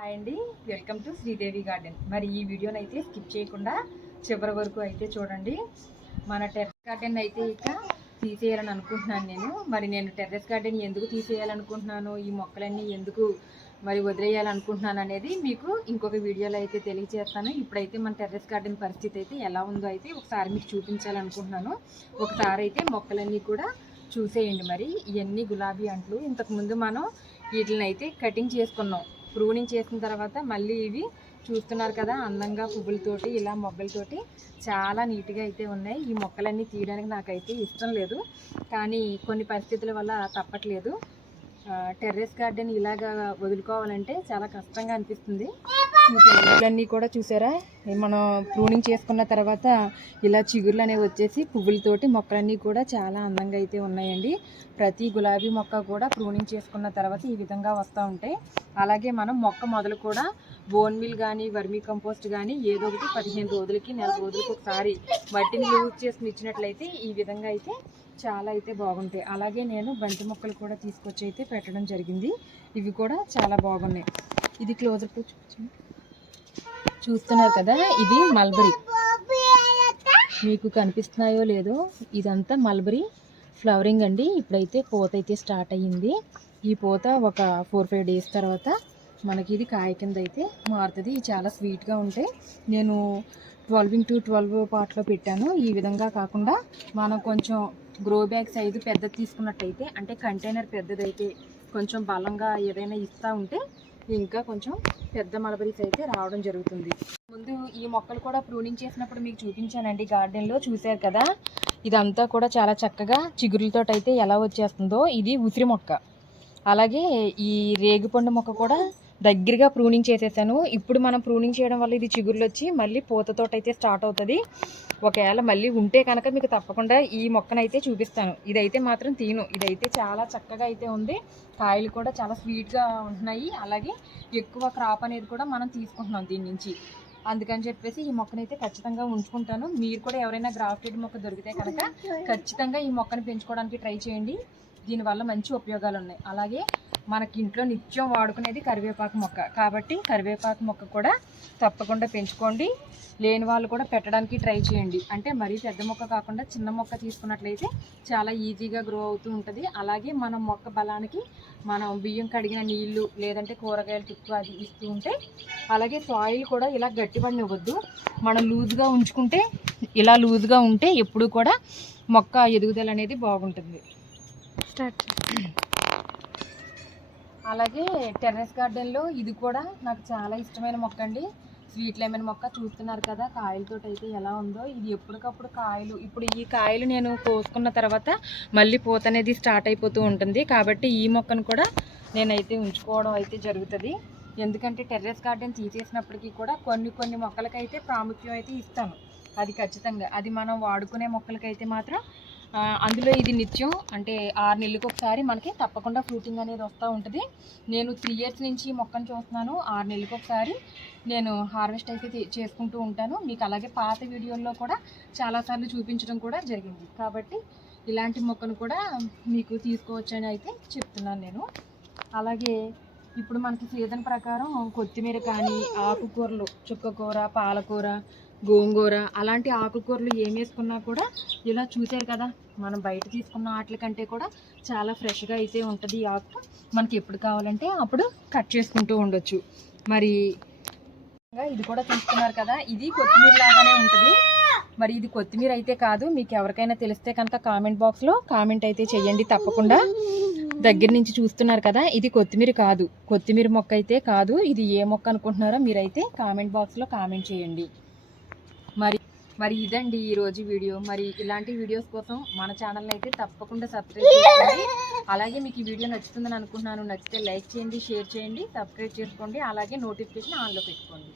Hi అండి. Welcome to Sridevi garden. మరి ఈ వీడియోని అయితే స్కిప్ చేయకుండా చివరి వరకు అయితే చూడండి. మన టెర్రస్ గార్డెన్ అయితే ఇక తీసేయాలని అనుకుంటున్నాను నేను. మరి నేను టెర్రస్ గార్డెన్ ఎందుకు తీసేయాలనుకుంటున్నాను? ఈ మొక్కలన్నీ ఎందుకు మరి వదిలేయాలనుకుంటున్నాను అనేది మీకు ఇంకొక వీడియోలో అయితే తెలియజేస్తాను ఇప్పుడైతే మన టెర్రస్ గార్డెన్ పరిస్థితి అయితే ఎలా ఉందో అయితే ఒకసారి మీకు చూపించాలనుకుంటున్నాను. ఒకసారి అయితే మొక్కలన్నీ కూడా చూసేయండి మరి. ఇవన్నీ గులాబీ అంట్లు. ఇంతకుముందు మనం వీటిని అయితే కటింగ్ చేసుకున్నాం. ప్రూనింగ్ చేసిన తర్వాత మళ్ళీ ఇవి చూస్తున్నారు కదా అందంగా పువ్వులతోటి ఇలా మొగ్గలతోటి చాలా నీట్గా అయితే ఉన్నాయి. ఈ మొక్కలన్నీ తీయడానికి నాకైతే ఇష్టం లేదు. కానీ కొన్ని పరిస్థితుల వల్ల తప్పట్లేదు. టెర్రస్ గార్డెన్ ఇలాగా వదులుకోవాలంటే చాలా కష్టంగా అనిపిస్తుంది. పువ్వులన్నీ ఇవన్నీ కూడా చూసారా? మనం ప్రూనింగ్ చేసుకున్న తర్వాత ఇలా చిగుర్లు అనేవి వచ్చేసి పువ్వులతోటి మొక్కలన్నీ కూడా చాలా అందంగా అయితే ఉన్నాయండి. ప్రతి గులాబీ మొక్క కూడా ప్రూనింగ్ చేసుకున్న తర్వాత ఈ విధంగా వస్తూ ఉంటాయి. అలాగే మనం మొక్క మొదలు కూడా బోన్ మిల్ కానీ వర్మీ కంపోస్ట్ కానీ ఏదో ఒకటి పదిహేను రోజులకి నెల రోజులకి ఒకసారి మట్టిని యూజ్ చేసి ఇచ్చినట్లయితే ఈ విధంగా అయితే చాలా అయితే బాగుంటాయి. అలాగే నేను బంతి మొక్కలు కూడా తీసుకొచ్చి అయితే పెట్టడం జరిగింది. ఇవి కూడా చాలా బాగున్నాయి. ఇది క్లోజర్ చూపించండి. చూస్తున్నారు కదా ఇది మల్బరీ. మీకు కనిపిస్తున్నాయో లేదో ఇదంతా మల్బరీ ఫ్లవరింగ్ అండి. ఇప్పుడైతే పూత అయితే స్టార్ట్ అయ్యింది. ఈ పూత ఒక ఫోర్ ఫైవ్ డేస్ తర్వాత మనకి ఇది కాయ కింద అయితే మారుతుంది. ఇది చాలా స్వీట్గా ఉంటాయి నేను ట్వెల్వ్ ఇంటూ ట్వెల్వ్ పాట్లో పెట్టాను. ఈ విధంగా కాకుండా మనం కొంచెం గ్రో బ్యాగ్ సైజు పెద్దది తీసుకున్నట్టయితే అంటే కంటైనర్ పెద్దదైతే కొంచెం బలంగా ఏదైనా ఇస్తూ ఉంటే ఇంకా కొంచెం పెద్ద మలబరీస్ అయితే రావడం జరుగుతుంది. ముందు ఈ మొక్కలు కూడా ప్రూనింగ్ చేసినప్పుడు మీకు చూపించానండి గార్డెన్లో చూశారు కదా? ఇదంతా కూడా చాలా చక్కగా చిగురులతో అయితే ఎలా వచ్చేస్తుందో. ఇది ఉసిరి మొక్క. అలాగే ఈ రేగిపండు మొక్క కూడా దగ్గరగా ప్రూనింగ్ చేసేసాను. ఇప్పుడు మనం ప్రూనింగ్ చేయడం వల్ల ఇది చిగుర్లు వచ్చి మళ్ళీ పూతతోట అయితే స్టార్ట్ అవుతుంది. ఒకవేళ మళ్ళీ ఉంటే కనుక మీకు తప్పకుండా ఈ మొక్కనైతే చూపిస్తాను. ఇదైతే మాత్రం తీను. ఇదైతే చాలా చక్కగా అయితే ఉంది. కాయలు కూడా చాలా స్వీట్గా ఉంటున్నాయి. అలాగే ఎక్కువ క్రాప్ అనేది కూడా మనం తీసుకుంటున్నాం దీని నుంచి. అందుకని చెప్పేసి ఈ మొక్కనైతే ఖచ్చితంగా ఉంచుకుంటాను. మీరు కూడా ఎవరైనా గ్రాఫ్టెడ్ మొక్క దొరికితే కనుక ఖచ్చితంగా ఈ మొక్కను పెంచుకోవడానికి ట్రై చేయండి. దీనివల్ల మంచి ఉపయోగాలు ఉన్నాయి అలాగే మనకి ఇంట్లో నిత్యం వాడుకునేది కరివేపాకు మొక్క. కాబట్టి కరివేపాకు మొక్క కూడా తప్పకుండా పెంచుకోండి. లేని వాళ్ళు కూడా పెట్టడానికి ట్రై చేయండి. అంటే మరీ పెద్ద మొక్క కాకుండా చిన్న మొక్క తీసుకున్నట్లయితే చాలా ఈజీగా గ్రో అవుతూ ఉంటుంది. అలాగే మనం మొక్క బలానికి మనం బియ్యం కడిగిన నీళ్ళు లేదంటే కూరగాయలు తుక్కు అది ఇస్తూ ఉంటే అలాగే సాయిల్ కూడా ఇలా గట్టిపడినివ్వద్దు. మనం లూజ్గా ఉంచుకుంటే ఇలా లూజ్గా ఉంటే ఎప్పుడు కూడా మొక్క ఎదుగుదల అనేది బాగుంటుంది. స్టార్ట్ అలాగే టెర్రస్ గార్డెన్లో ఇది కూడా నాకు చాలా ఇష్టమైన మొక్క అండి. స్వీట్ లెమన్ మొక్క చూస్తున్నారు కదా కాయలతో అయితే ఎలా ఉందో. ఇది ఎప్పటికప్పుడు కాయలు ఇప్పుడు ఈ కాయలు నేను కోసుకున్న తర్వాత మళ్ళీ పూత అనేది స్టార్ట్ అయిపోతూ ఉంటుంది. కాబట్టి ఈ మొక్కను కూడా నేనైతే ఉంచుకోవడం అయితే జరుగుతుంది. ఎందుకంటే టెర్రస్ గార్డెన్ తీసేసినప్పటికీ కూడా కొన్ని కొన్ని మొక్కలకైతే ప్రాముఖ్యం అయితే ఇస్తాను అది ఖచ్చితంగా. అది మనం వాడుకునే మొక్కలకైతే మాత్రం అందులో ఇది నిత్యం. అంటే ఆరు నెలలకు ఒకసారి మనకి తప్పకుండా ఫ్రూటింగ్ అనేది వస్తూ ఉంటుంది. నేను త్రీ ఇయర్స్ నుంచి మొక్కను చూస్తున్నాను. ఆరు నెలలకు ఒకసారి నేను హార్వెస్ట్ అయితే చేసుకుంటూ ఉంటాను. మీకు అలాగే పాత వీడియోల్లో కూడా చాలాసార్లు చూపించడం కూడా జరిగింది. కాబట్టి ఇలాంటి మొక్కను కూడా మీకు తీసుకోవచ్చని అయితే చెప్తున్నాను నేను. అలాగే ఇప్పుడు మనకి సీజన్ ప్రకారం కొత్తిమీర కానీ ఆకుకూరలు చుక్కకూర పాలకూర గోంగూర అలాంటి ఆకుకూరలు ఏం వేసుకున్నా కూడా ఇలా చూసారు కదా మనం బయట తీసుకున్న వాటి కంటే కూడా చాలా ఫ్రెష్గా అయితే ఉంటుంది ఈ ఆకు. మనకి ఎప్పుడు కావాలంటే అప్పుడు కట్ చేసుకుంటూ ఉండొచ్చు. మరి ఇది కూడా తీసుకున్నారు కదా ఇది కొత్తిమీర లాగానే ఉంటుంది. మరి ఇది కొత్తిమీర అయితే కాదు మీకు ఎవరికైనా తెలిస్తే కనుక కామెంట్ బాక్స్లో కామెంట్ అయితే చేయండి తప్పకుండా. దగ్గర నుంచి చూస్తున్నారు కదా ఇది కొత్తిమీర కాదు. కొత్తిమీర మొక్క అయితే కాదు ఇది ఏ మొక్క అనుకుంటున్నారో మీరైతే కామెంట్ బాక్స్లో కామెంట్ చేయండి మరి మరి ఇదండి ఈ రోజు వీడియో. మరి ఇలాంటి వీడియోస్ కోసం మన ఛానల్ని అయితే తప్పకుండా సబ్స్క్రైబ్ చేసుకోండి. అలాగే మీకు ఈ వీడియో నచ్చుతుందని అనుకుంటున్నాను నచ్చితే లైక్ చేయండి షేర్ చేయండి సబ్స్క్రైబ్ చేసుకోండి అలాగే నోటిఫికేషన్ ఆన్లో పెట్టుకోండి.